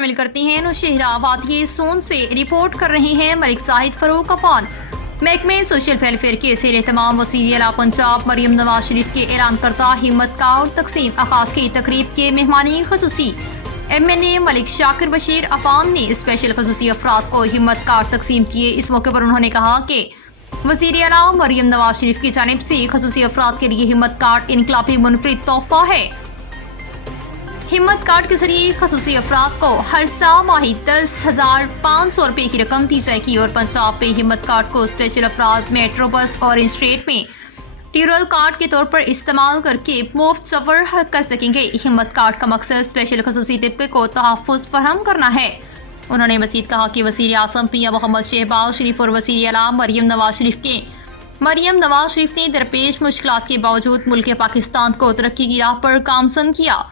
شامل کرتے ہیں نوشہرہ وادی سون سے رپورٹ کر رہے ہیں ملک زاہد فاروق عفان۔ محکمہ سوشل ویلفیئر کے زیر اہتمام وزیر اعلیٰ پنجاب مریم نواز شریف کے اعلان کردہ ہمت کارڈ تقسیم آغاز کی تقریب کے مہمانی خصوصی MNA ملک شاکر بشیر عفان نے اسپیشل خصوصی افراد کو ہمت کارڈ تقسیم کیے۔ اس موقع پر انہوں نے کہا کہ وزیر اعلیٰ مریم نواز شریف کی جانب سے خصوصی افراد کے لیے ہمت کارڈ انقلابی منفرد تحفہ ہے۔ ہمت کارڈ کے ذریعے خصوصی افراد کو ہر سا ماہی 10,500 روپے کی رقم دی جائے گی اور پنجاب میں ہمت کارڈ کو اسپیشل افراد میٹرو بس اور اسٹیٹ میں ٹیورل کارڈ کے طور پر استعمال کر کے مفت سفر کر سکیں گے۔ ہمت کارڈ کا مقصد اسپیشل خصوصی طبقے کو تحفظ فراہم کرنا ہے۔ انہوں نے مزید کہا کہ وزیر اعظم پیا محمد شہباز شریف اور وزیر اعلیٰ مریم نواز شریف نے درپیش مشکلات کے باوجود ملک پاکستان کو ترقی کی راہ پر گامزن کیا۔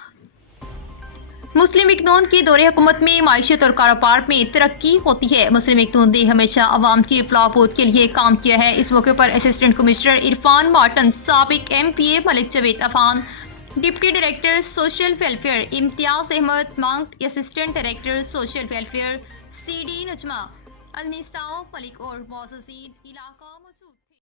مسلم لیگ نون کے دور حکومت میں معیشت اور کاروبار میں ترقی ہوتی ہے۔ مسلم لیگ نون نے ہمیشہ عوام کی فلاح و بہبود کے لیے کام کیا ہے۔ اس موقع پر اسسٹنٹ کمشنر عرفان مارٹن، سابق MPA Malik Javed Affan, deputy director social welfare Imtiaz Ahmed Mang, assistant director social welfare CD Najma un-Nisa Malik اور معززین علاقہ